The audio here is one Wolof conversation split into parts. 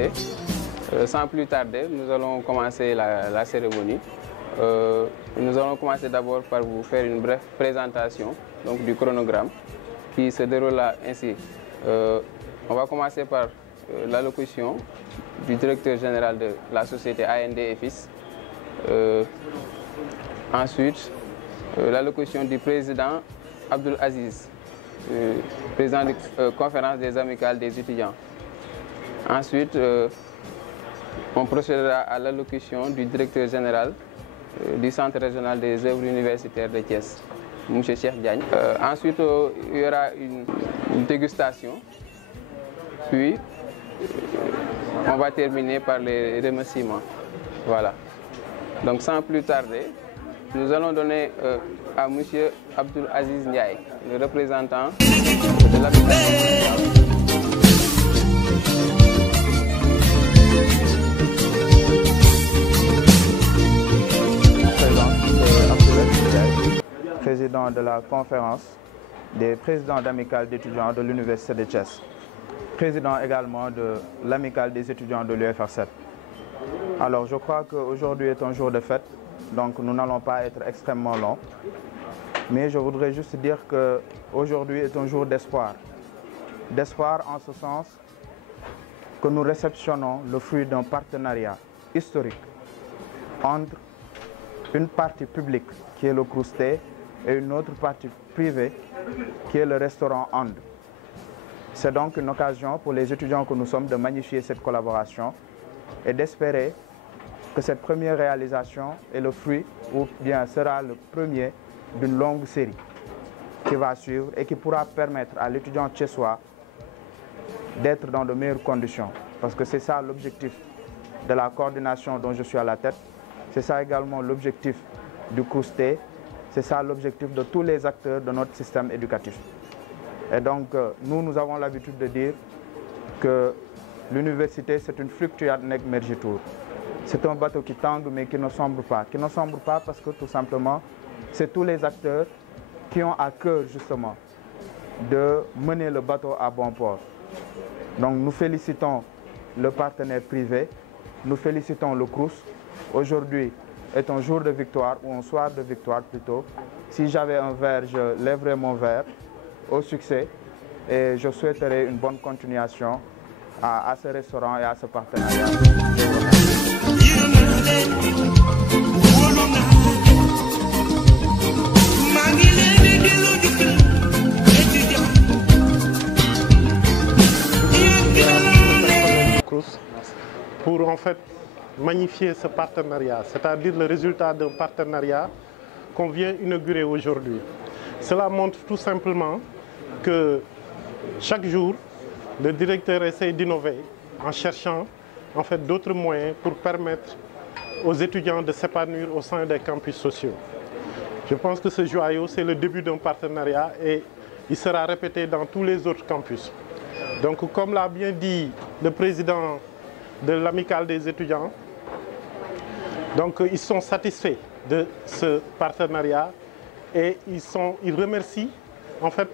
écoutez, sans plus tarder, nous allons commencer la cérémonie. Nous allons commencer d'abord par vous faire une brève présentation donc, du chronogramme qui se déroule ainsi. On va commencer par l'allocution du directeur général de la société AND et Fils. Ensuite, l'allocution du président Abdoul Aziz, président de la conférence des amicales des étudiants. Ensuite, on procédera à l'allocution du directeur général du Centre régional des œuvres universitaires de Thiès, M. Cheikh Diagne. Ensuite, il y aura une dégustation, puis on va terminer par les remerciements. Voilà. Donc sans plus tarder, nous allons donner à M. Abdoul Aziz Ndiaye, le représentant de l'habitat. Président de la conférence des présidents d'amicale d'étudiants de l'Université de Thiès, président également de l'amicale des étudiants de l'UFR7. Alors je crois qu'aujourd'hui est un jour de fête, donc nous n'allons pas être extrêmement longs, mais je voudrais juste dire qu'aujourd'hui est un jour d'espoir. D'espoir en ce sens que nous réceptionnons le fruit d'un partenariat historique entre une partie publique qui est le CROUSTE et une autre partie privée qui est le restaurant And. C'est donc une occasion pour les étudiants que nous sommes de magnifier cette collaboration et d'espérer que cette première réalisation est le fruit ou bien sera le premier d'une longue série qui va suivre et qui pourra permettre à l'étudiant thiessois d'être dans de meilleures conditions. Parce que c'est ça l'objectif de la coordination dont je suis à la tête. C'est ça également l'objectif du CROUSTE. C'est ça l'objectif de tous les acteurs de notre système éducatif. Et donc, nous avons l'habitude de dire que l'université, c'est une fluctuate nec mergitur. C'est un bateau qui tangue mais qui ne sombre pas. Qui ne sombre pas parce que tout simplement, c'est tous les acteurs qui ont à cœur justement de mener le bateau à bon port. Donc nous félicitons le partenaire privé, nous félicitons le CROUS. Aujourd'hui est un jour de victoire, ou un soir de victoire plutôt. Si j'avais un verre, je lèverais mon verre au succès et je souhaiterais une bonne continuation à ce restaurant et à ce partenariat. Pour en fait magnifier ce partenariat, c'est-à-dire le résultat d'un partenariat qu'on vient inaugurer aujourd'hui. Cela montre tout simplement que chaque jour, le directeur essaie d'innover en cherchant en fait d'autres moyens pour permettre aux étudiants de s'épanouir au sein des campus sociaux. Je pense que ce joyau, c'est le début d'un partenariat et il sera répété dans tous les autres campus. Donc, comme l'a bien dit le président de l'amicale des étudiants, donc ils sont satisfaits de ce partenariat et ils remercient en fait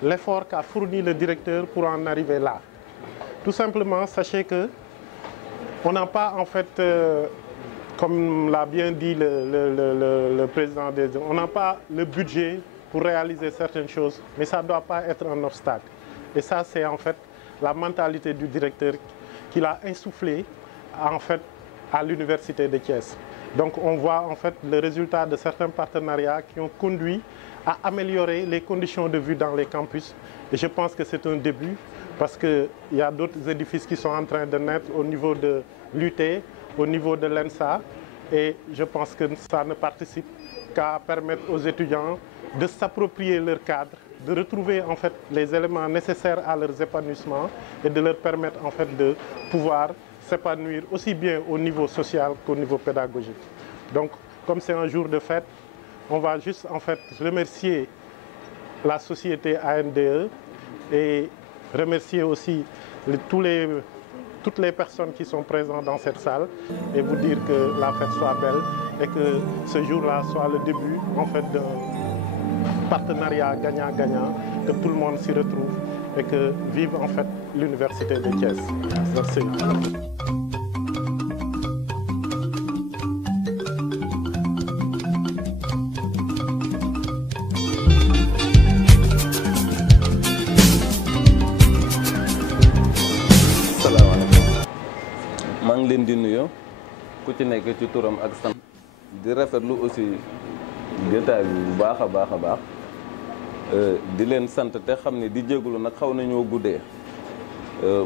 l'effort qu'a fourni le directeur pour en arriver là. Tout simplement, sachez que on n'a pas en fait, comme l'a bien dit le président des étudiants, on n'a pas le budget pour réaliser certaines choses, mais ça ne doit pas être un obstacle. Et ça, c'est en fait la mentalité du directeur qu'il a insufflé en fait à l'université de Thiès. Donc on voit en fait le résultat de certains partenariats qui ont conduit à améliorer les conditions de vie dans les campus. Et je pense que c'est un début parce qu'il y a d'autres édifices qui sont en train de naître au niveau de l'UT, au niveau de l'ENSA. Et je pense que ça ne participe qu'à permettre aux étudiants de s'approprier leur cadre, de retrouver en fait les éléments nécessaires à leur épanouissement et de leur permettre en fait de pouvoir s'épanouir aussi bien au niveau social qu'au niveau pédagogique. Donc, comme c'est un jour de fête, on va juste en fait remercier la société ANDE et remercier aussi toutes les personnes qui sont présentes dans cette salle et vous dire que la fête soit belle et que ce jour-là soit le début en fait d'un partenariat gagnant-gagnant, que tout le monde s'y retrouve et que vive en fait l'université de Thiès. Merci. maa ngi leen di nuyu ku ci nekk ci turam ak sant di rafetlu aussi jotaay bi bu baax a baax di leen sant te xam ne di jégalu nag xaw nañoo guddee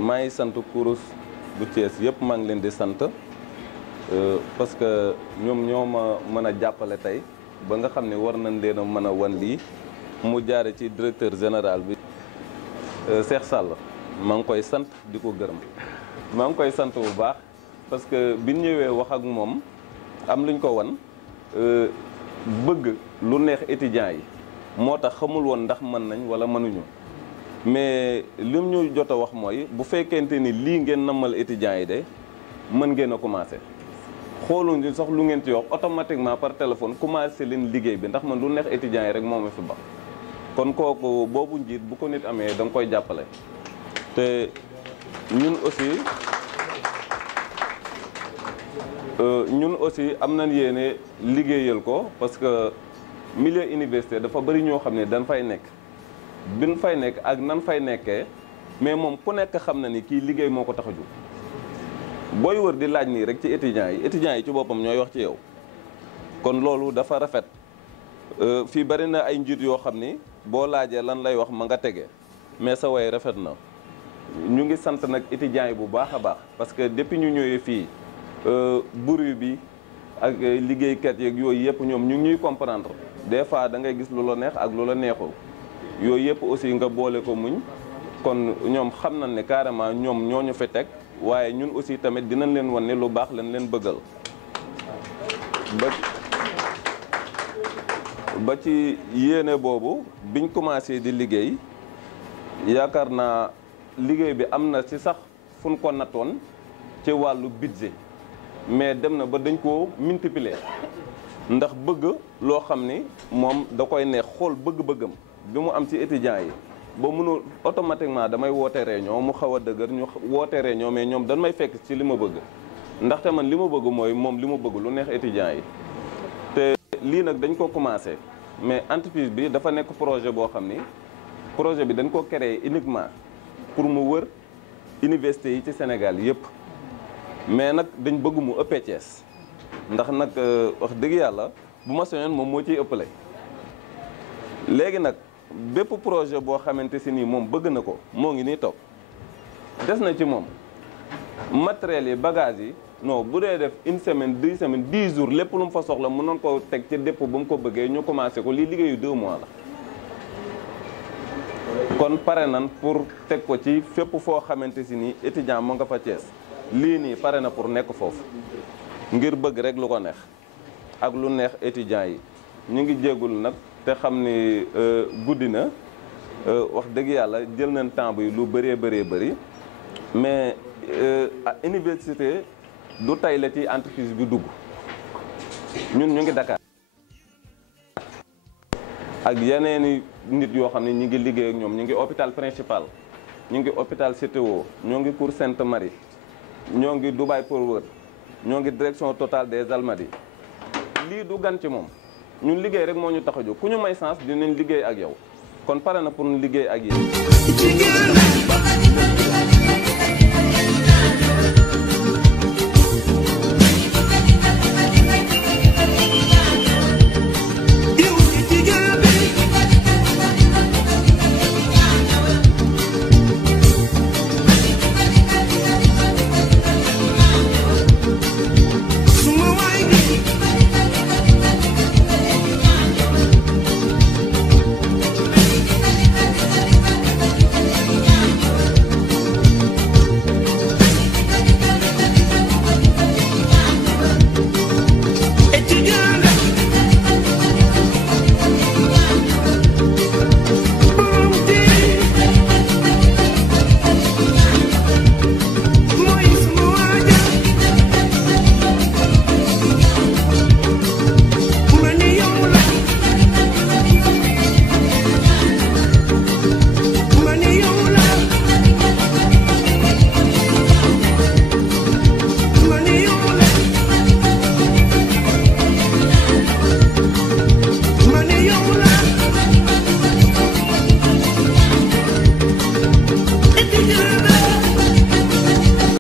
maa ngi sant kurus bu Thiès yëpp maa ngi leen di sant parce que ñoom ñoo ma mën a jàppale tey ba nga xam ne war nañ leen a mën a wan lii mu jaare ci directeur général bi Cheikh Sall maa ngi koy sant di ko gërëm maa ngi koy sant bu baax parce que bi ñëwee wax ak moom am luñ ko wan bëgg lu neex étudiants yi moo tax xamul woon ndax mën nañ wala mënuñu mais lim ñu jot a wax mooy bu fekkente ni lii ngeen nammal étudiants yi de mën ngeen a commencé xooluñu sax lu ngeen ci wax automatiquement par téléphone commencé leen liggéey bi ndax man lu neex étudiants yi rek moo ma fi ba kon kooku boobu njiit bu ko nit amee da nga koy jàppale te ñun aussi am nañ yéene liggéeyal ko parce que milieu université dafa bëri ñoo xam ne dañ fay nekk bin fay nekk ak nan fay nekkee mais moom ku nekk xam na ni kii liggéey moo ko tax a jóg booy wër di laaj nii rek ci étudiants yi ci boppam ñooy wax ci yow kon loolu dafa rafet fii bëri na ay njiit yoo xam ni boo laajee lan lay wax ma nga tege mais sa way rafet na ñu ngi sant nag étudiants yi bu baax a baax parce que depuis ñu ñëwee fii bruit bi ak liggéeykat yeeg yooyu yëpp ñoom ñu ngi ñuy comprendre des fois da ngay gis lu la neex ak lu la neexul yooyu yëpp aussi nga boole ko muñ kon ñoom xam nañ ne carrément ñoom ñoo ñu fi teg waaye ñun aussi tamit dinañ leen wan ne lu baax lañ leen bëggal ba ci yéene boobu biñ commencé di liggéey yaakaar naa liggéey bi am na ci sax fu ñu ko nattoon ci wàllu budget mais dem na ba dañ koo multiplier ndax bëgg loo xam ni moom da koy neex xool bëgg-bëggam bi mu am ci étudiants yi ba mënul automatiquement damay woote réunion mu xaw a dëgër ñu woote réunion mais ñoom dañ may fekk ci li ma bëgg ndaxte man li ma bëgg mooy moom li ma bëgg lu neex étudiants yi te lii nag dañ ko commencé mais entreprise bi dafa nekk projet boo xam ni projet bi dañ ko créé uniquement pour mu wër université yi ci Sénégal yëpp mais nag dañ bëgg mu ëppee Thiès ndax nag wax dëgg yàlla bu ma soñoon moom moo ciy ëppale léegi nag bépp projet boo xamante si nii moom bëgg na ko moo ngi nii toog des na ci moom matériels yi bagages yi non bu dee def une semaine 2 semaines 10 jours lépp lu mu fa soxla mën nañ ko teg ci dépôt ba mu ko bëggee ñu commencé ko lii liggéeyu 2 mois la kon pare nan pour teg ko ci fépp foo xamante si nii étudiant mu nga fa Thiès lii nii pare na pour nekk foofu ngir bëgg rek lu ko neex ak lu neex étudiants yi ñu ngi jéggul nag te xam ni guddi na wax dëgg yàlla jël nañ temps bi lu bëree bëri mais université du tey la ci entreprise bi dugg ñun ñu ngi Dakar ak yeneeni nit yoo xam ne ñu ngi liggéey ak ñoom ñu ngi hôpital principal ñu ngi hôpital CTO ñoo ngi Cour Sainte-Marie ñoo ngi Dubaï Forward ñoo ngi direction totale des Almadies lii du gan ci moom ñun liggéey rek moo ñu tax a jóg ku ñu may sens dinañ liggéey ak yow kon pare na pour ñu liggéey ak yéen